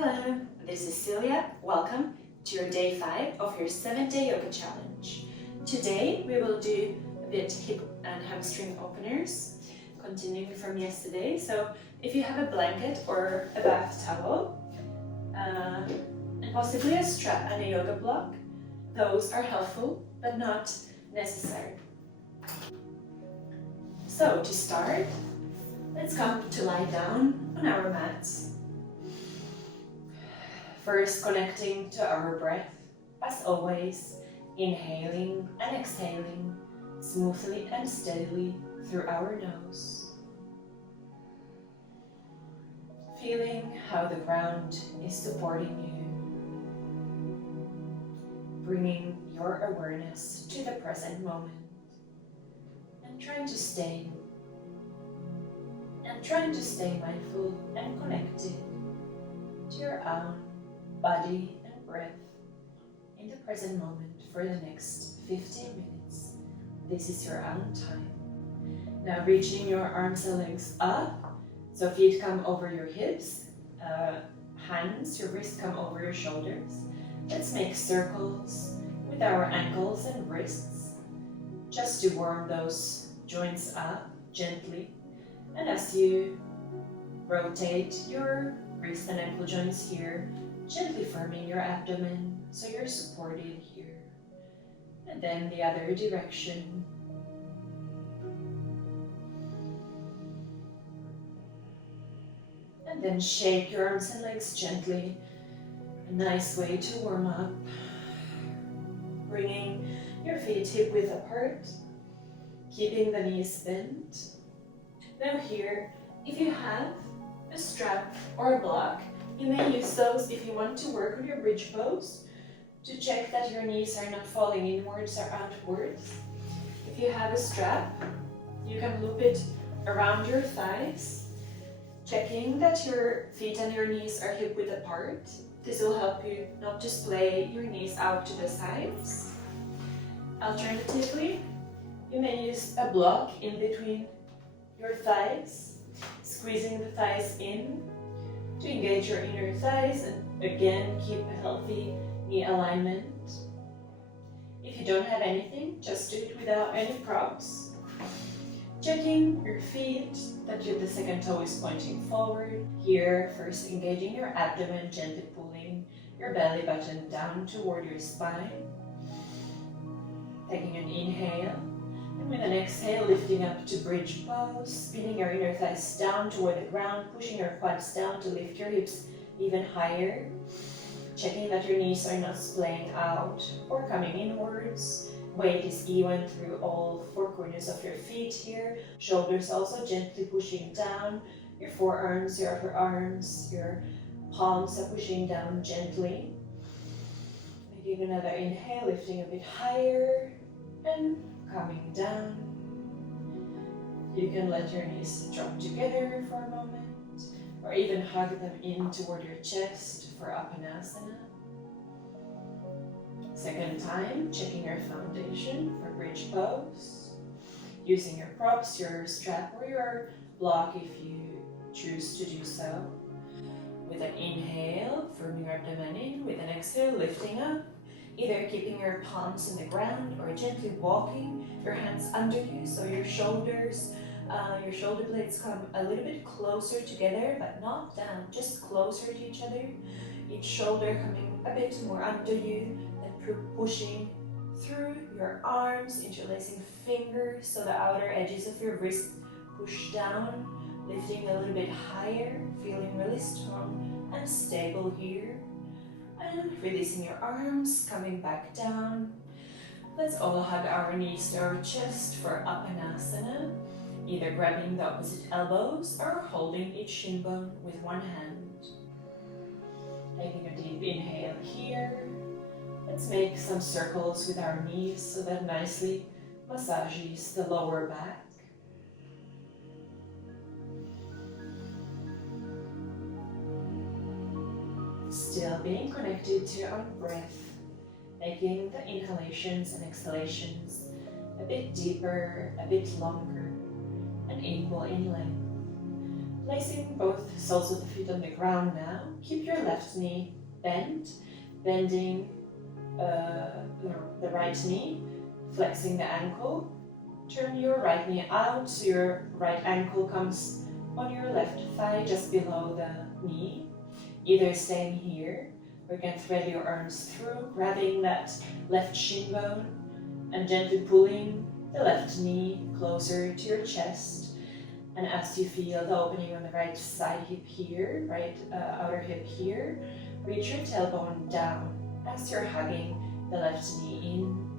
Hello, this is Celia. Welcome to your day 5 of your 7-day yoga challenge. Today we will do a bit hip and hamstring openers, continuing from yesterday. So if you have a blanket or a bath towel, and possibly a strap and a yoga block, those are helpful but not necessary. So to start, let's come to lie down on our mats. First, connecting to our breath, as always, inhaling and exhaling smoothly and steadily through our nose. Feeling how the ground is supporting you. Bringing your awareness to the present moment. And trying to stay mindful and connected to your own body and breath in the present moment for the next 15 minutes. This is your own time. Now reaching your arms and legs up, so feet come over your hips, your wrists come over your shoulders. Let's make circles with our ankles and wrists, just to warm those joints up gently. And as you rotate your wrist and ankle joints here, gently firming your abdomen so you're supported here. And then the other direction. And then shake your arms and legs gently. A nice way to warm up. Bringing your feet hip width apart, keeping the knees bent. Now here, if you have a strap or a block, you may use those if you want to work on your bridge pose to check that your knees are not falling inwards or outwards. If you have a strap, you can loop it around your thighs, checking that your feet and your knees are hip width apart. This will help you not to splay your knees out to the sides. Alternatively, you may use a block in between your thighs, squeezing the thighs in to engage your inner thighs and again keep a healthy knee alignment. If you don't have anything, just do it without any props. Checking your feet, that the second toe is pointing forward. Here, first engaging your abdomen, gently pulling your belly button down toward your spine. Taking an inhale. And with an exhale, lifting up to bridge pose, spinning your inner thighs down toward the ground, pushing your quads down to lift your hips even higher. Checking that your knees are not splaying out or coming inwards. Weight is even through all four corners of your feet here. Shoulders also gently pushing down. Your forearms, your upper arms, your palms are pushing down gently. Making another inhale, lifting a bit higher and coming down. You can let your knees drop together for a moment, or even hug them in toward your chest for Apanasana. Second time, checking your foundation for bridge pose. Using your props, your strap or your block if you choose to do so. With an inhale, firming your abdomen in. With an exhale, lifting up. Either keeping your palms in the ground or gently walking your hands under you so your shoulder blades come a little bit closer together, but not down, just closer to each other. Each shoulder coming a bit more under you and pushing through your arms, interlacing fingers so the outer edges of your wrist push down, lifting a little bit higher, feeling really strong and stable here. And releasing your arms, coming back down. Let's all hug our knees to our chest for Apanasana, either grabbing the opposite elbows or holding each shin bone with one hand. Taking a deep inhale here. Let's make some circles with our knees so that nicely massages the lower back. Still being connected to your own breath, making the inhalations and exhalations a bit deeper, a bit longer, and equal in length. Placing both soles of the feet on the ground now. Keep your left knee bent, bending the right knee, flexing the ankle. Turn your right knee out so your right ankle comes on your left thigh just below the knee. Either staying here or you can thread your arms through, grabbing that left shin bone and gently pulling the left knee closer to your chest. And as you feel the opening on the right side hip here, right outer hip here, reach your tailbone down as you're hugging the left knee in.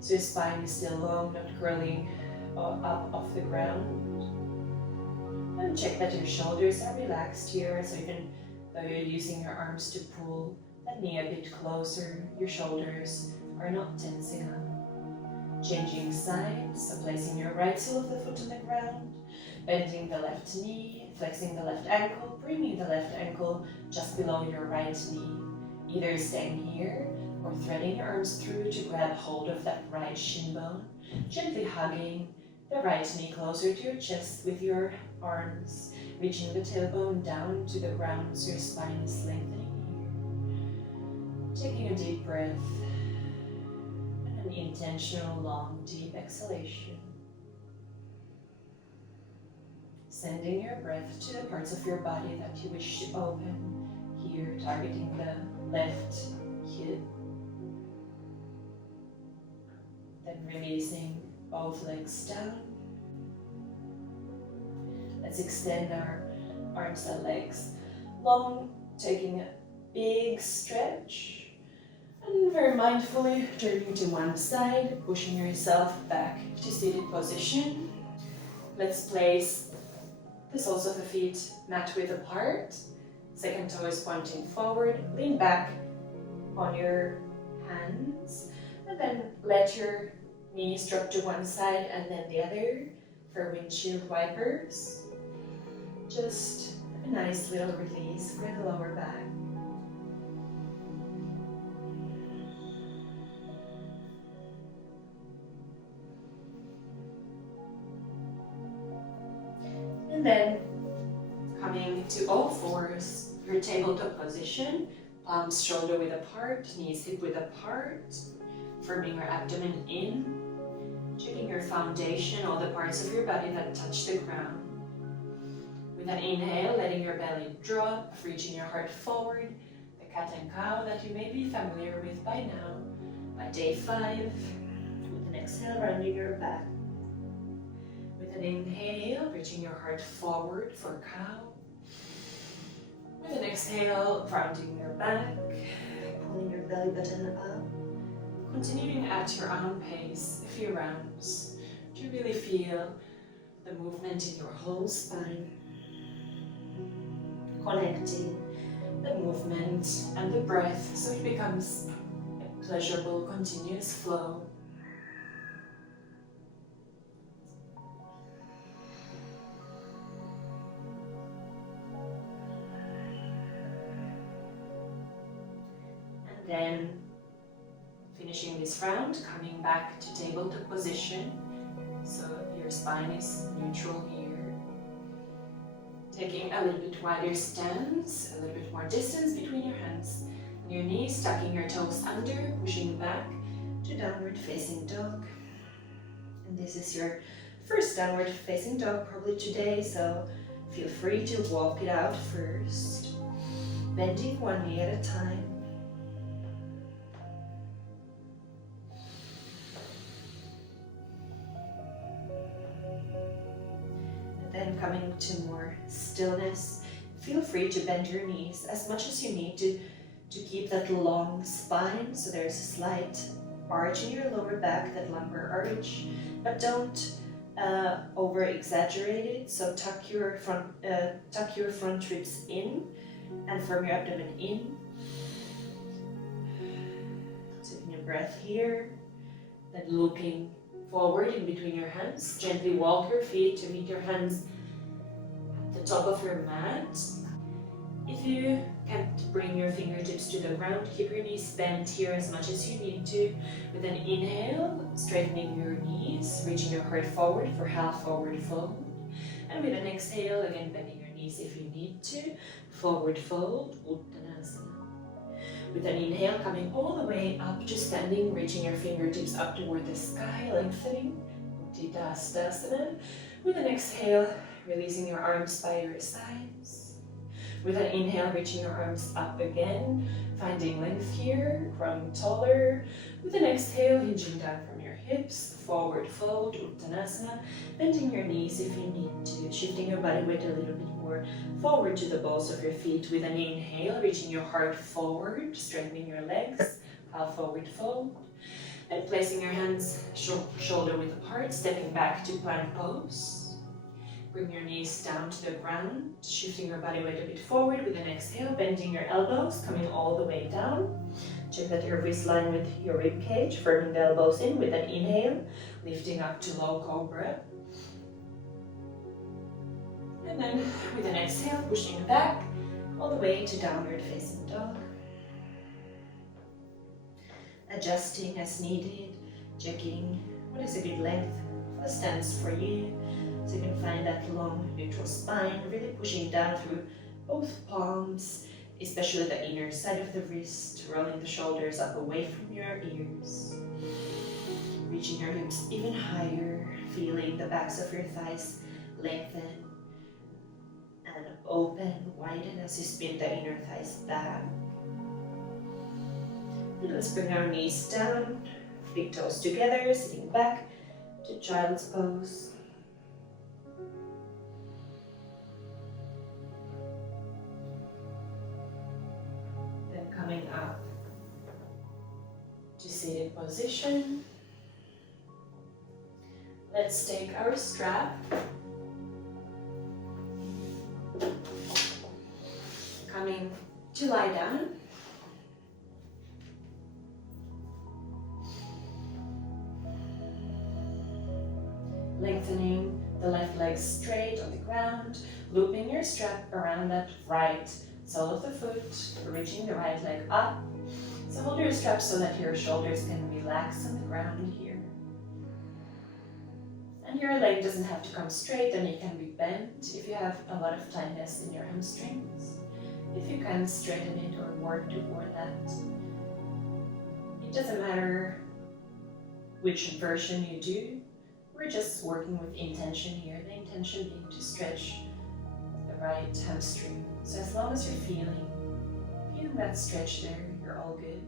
So your spine is still long, not curling up off the ground. And check that your shoulders are relaxed here, so even though you're using your arms to pull that knee a bit closer, your shoulders are not tensing up. Changing sides, so placing your right sole of the foot on the ground, bending the left knee, flexing the left ankle, bringing the left ankle just below your right knee. Either staying here or threading your arms through to grab hold of that right shin bone, gently hugging the right knee closer to your chest with your arms, reaching the tailbone down to the ground so your spine is lengthening here. Taking a deep breath. An intentional, long, deep exhalation. Sending your breath to the parts of your body that you wish to open. Here, targeting the left hip. Then releasing both legs down. Let's extend our arms and legs long, taking a big stretch. And very mindfully turning to one side, pushing yourself back to seated position. Let's place the soles of the feet mat width apart. Second toe is pointing forward. Lean back on your hands. And then let your knees drop to one side and then the other for windshield wipers. Just a nice little release for the lower back. And then coming to all fours, your tabletop position, palms shoulder width apart, knees hip width apart, firming your abdomen in, checking your foundation, all the parts of your body that touch the ground. With an inhale, letting your belly drop, reaching your heart forward, the cat and cow that you may be familiar with by now. At day 5, with an exhale, rounding your back. With an inhale, reaching your heart forward for cow. With an exhale, rounding your back, pulling your belly button up. Continuing at your own pace, a few rounds, to really feel the movement in your whole spine. Connecting the movement and the breath so it becomes a pleasurable, continuous flow. And then finishing this round, coming back to tabletop position, so your spine is neutral here. Taking a little bit wider stance, a little bit more distance between your hands and your knees, tucking your toes under, pushing back to downward facing dog. And this is your first downward facing dog probably today, so feel free to walk it out first, bending one knee at a time. Then coming to more stillness, feel free to bend your knees as much as you need to keep that long spine, so there's a slight arch in your lower back, that lumbar arch, but don't over exaggerate it. So tuck your front ribs in and firm your abdomen in. Taking a breath here, then looking forward in between your hands. Gently walk your feet to meet your hands at the top of your mat. If you can't bring your fingertips to the ground, keep your knees bent here as much as you need to. With an inhale, straightening your knees, reaching your heart forward for half forward fold. And with an exhale, again bending your knees if you need to. Forward fold, Uttanasana. With an inhale, coming all the way up to standing, reaching your fingertips up toward the sky, lengthening, Utthita. With an exhale, releasing your arms by your sides. With an inhale, reaching your arms up again, finding length here, growing taller. With an exhale, hinging down from your hips, forward fold, Uttanasana, bending your knees if you need to, shifting your body weight a little bit more forward to the balls of your feet. With an inhale, reaching your heart forward, strengthening your legs, half forward fold, and placing your hands shoulder width apart, stepping back to plank pose. Bring your knees down to the ground, shifting your body weight a bit forward. With an exhale, bending your elbows, coming all the way down. Check that your wrist line with your rib cage, firming the elbows in. With an inhale, lifting up to low cobra. And then with an exhale, pushing back all the way to downward facing dog. Adjusting as needed, checking what is a good length of the stance for you. So you can find that long neutral spine, really pushing down through both palms, especially the inner side of the wrist, rolling the shoulders up away from your ears. Reaching your hips even higher, feeling the backs of your thighs lengthen and open, widen as you spin the inner thighs back. And let's bring our knees down, big toes together, sitting back to child's pose. Then coming up to seated position. Let's take our strap. Coming to lie down. Lengthening the left leg straight on the ground, looping your strap around that right sole of the foot, reaching the right leg up. So hold your strap so that your shoulders can relax on the ground here. And your leg doesn't have to come straight, and it can be bent if you have a lot of tightness in your hamstrings. If you can straighten it or work toward that. It doesn't matter which version you do. We're just working with intention here, the intention being to stretch the right hamstring. So as long as you're feeling that stretch there, you're all good.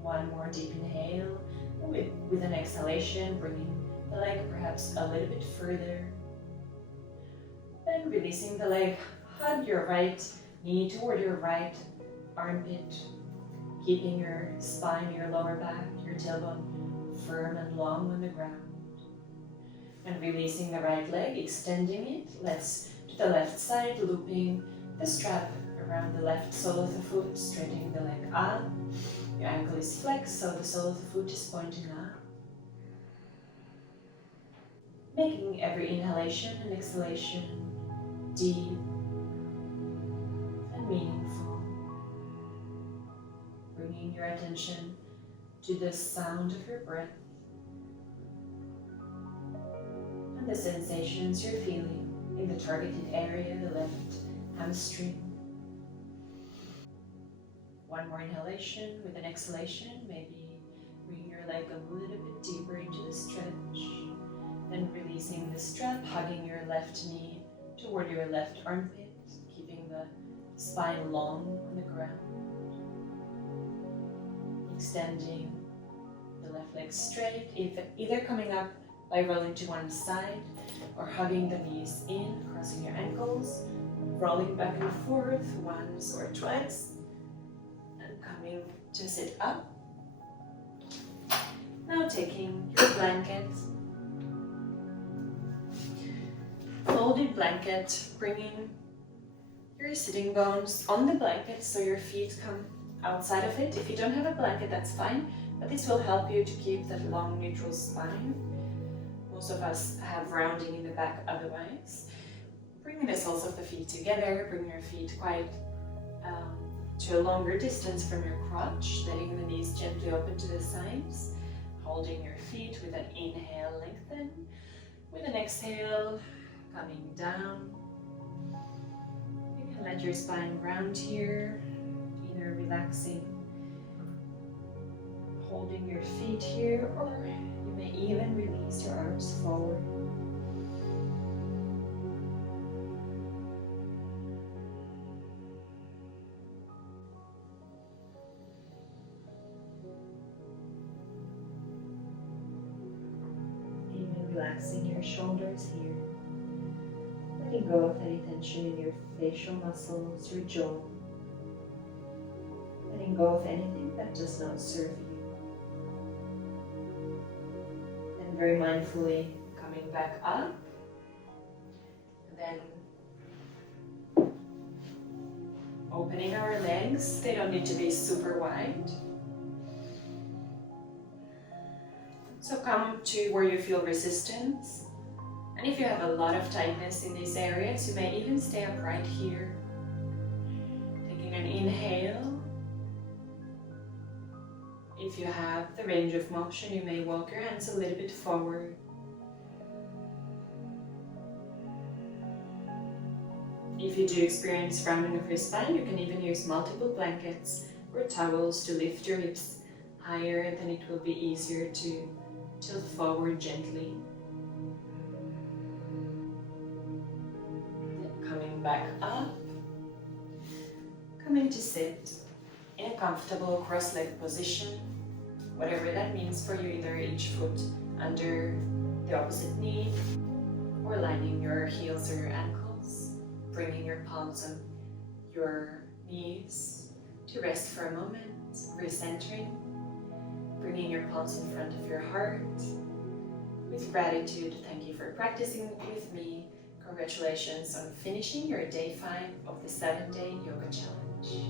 One more deep inhale, with an exhalation, bringing the leg perhaps a little bit further. Then releasing the leg, hug your right knee toward your right armpit, keeping your spine, your lower back, your tailbone firm and long on the ground. And releasing the right leg, extending it. Let's to the left side, looping the strap around the left sole of the foot, straightening the leg up. Your ankle is flexed, so the sole of the foot is pointing up. Making every inhalation and exhalation deep and meaningful. Bringing your attention to the sound of your breath and the sensations you're feeling in the targeted area, the left hamstring. One more inhalation with an exhalation, maybe bring your leg a little bit deeper into the stretch. Then releasing the strap, hugging your left knee toward your left armpit, keeping the spine long on the ground. Extending the left leg straight, either coming up by rolling to one side or hugging the knees in, crossing your ankles, rolling back and forth once or twice, and coming to sit up. Now taking your blanket, folded blanket, bringing your sitting bones on the blanket so your feet come outside of it. If you don't have a blanket, that's fine, but this will help you to keep that long neutral spine. Most of us have rounding in the back otherwise. Bring the soles of the feet together, bring your feet quite to a longer distance from your crotch, letting the knees gently open to the sides. Holding your feet with an inhale, lengthen. With an exhale, coming down. You can let your spine ground here, either relaxing, holding your feet here, or you may even release your arms forward. Relaxing your shoulders here, letting go of any tension in your facial muscles, your jaw, letting go of anything that does not serve you. And very mindfully coming back up, and then opening our legs. They don't need to be super wide. So come to where you feel resistance, and if you have a lot of tightness in these areas, you may even stay upright here. Taking an inhale. If you have the range of motion, you may walk your hands a little bit forward. If you do experience rounding of your spine, you can even use multiple blankets or towels to lift your hips higher, and then it will be easier to tilt forward gently. Then coming back up, coming to sit in a comfortable cross-legged position, whatever that means for you, either each foot under the opposite knee, or lining your heels or your ankles, bringing your palms on your knees to rest for a moment, recentering. Bringing your palms in front of your heart. With gratitude, thank you for practicing with me. Congratulations on finishing your day 5 of the 7-day yoga challenge.